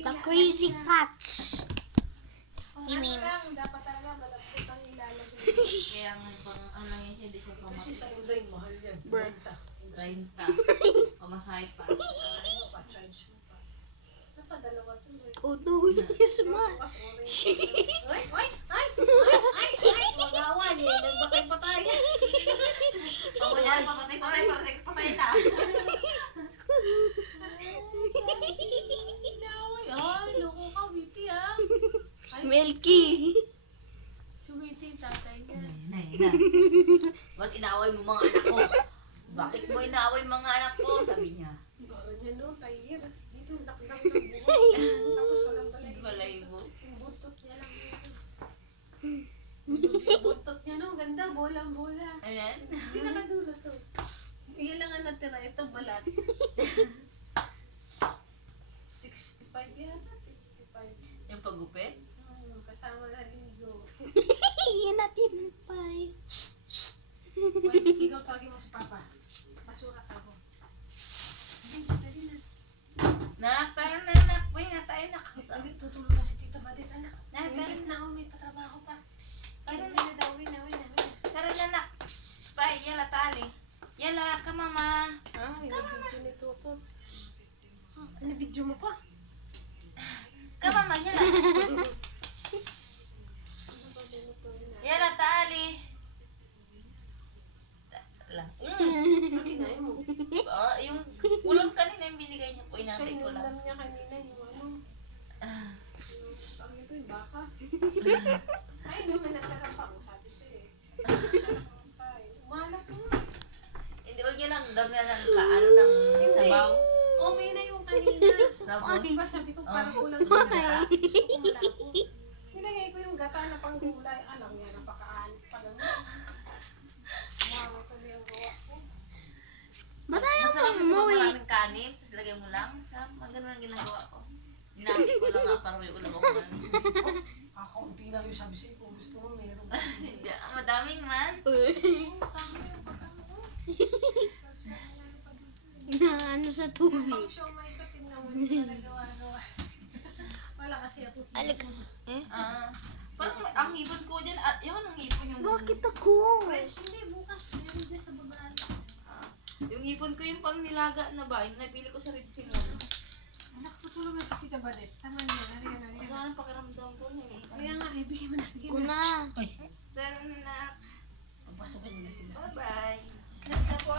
The Crazy Cats. Mimim. Dapat talaga malapit ang ilalagay. Kaya nga pang ano lang yun siya, hindi siya Kasi sa pamasahe. online, mahal yan. Bruh. 30. Pamasahe pa. Ano pa, charge mo pa. Napadalawa to. Oh no, yes ma. Ay! Magawan eh. Nagbakay-patay. Pamanyan, patay na. Ay, loko ka, Witty ah. Milky. Si Witty, tatay niya. Na. Ba't inaway mo mga anak ko? Bakit mo inaway mga anak ko? Sabi niya. Gano'n niya no, tiger. Dito, nakdang ng buhok. Tapos walang balay. Balay mo. Yung buntot niya lang yun. Yung buntot niya no, ganda, bolang-bola. Ayan. Hindi nakadulot to. Iyan lang ang natira, ito balat. 65 yata, 55. Yung pagupit? Kasama na ligo. Natin pie. Ikaw tawagin mo si Papa. Masukat ako. Hindi, dali na. Nak, tayo na nak. Uy, nga tayo nak. Ay, tutulog na si Tita Badit, anak. Nak, May na may patrabaho pa. Tara Ay, na daw, win na. Tara na nak. Spy, yala tali. Yala ka mama. Ah, yung video ni Toto. Ano video mo pa? Ka mama, yala. Yala tali. Wala. Ano kinain mo? Yung ulam kanina yung binigay niya po. Siya Inantay ko lang. inulam niya kanina yung ano. Ang ito yung baka. Ay, hindi mo natarang pa. Sabi sa'yo eh. Siya nakakantay. Umalap mo. Hindi, wag niyo lang damihan ng kaano ng sabaw. Okay na yung kanina. Sabon. Diba sabi ko parang kulang sa gata. Gusto ko malabo. Nilagay ko yung gata na pang gulay. Alam niya, napakaan pa gano'n. Umawa tuloy ang gawa ko. Masarap kasi pag maraming kanin, tapos lagay mo lang. Ganun ang ginagawa ko. Ninakit ko lang nga para may ulam ako man. Kakaunti lang yung sabi sa'yo kung gusto mo meron. Hindi, madaming man. Tama yung pagkano ko. Sasyalan pa dito. Na ano sa tubig. Pang show may katingnan mo yung nagawa-gawa. Wala kasi ako. Parang ang ipon ko dyan, yun ang ipon yung... Bakit ako? Fresh, hindi. Bukas. Meron dyan sa baba. Yung ipon ko yung parang nilaga na ba? Yung napili ko sa Red Simon. Anak, tutulog na si Tita Badet. Tama niya. Nariyan. Saan ang pakiramdam ko niya eh. Kaya nga, ibigay mo na. Kuna. Then, Papasukin mo na sila. bye-bye. Sleep na po.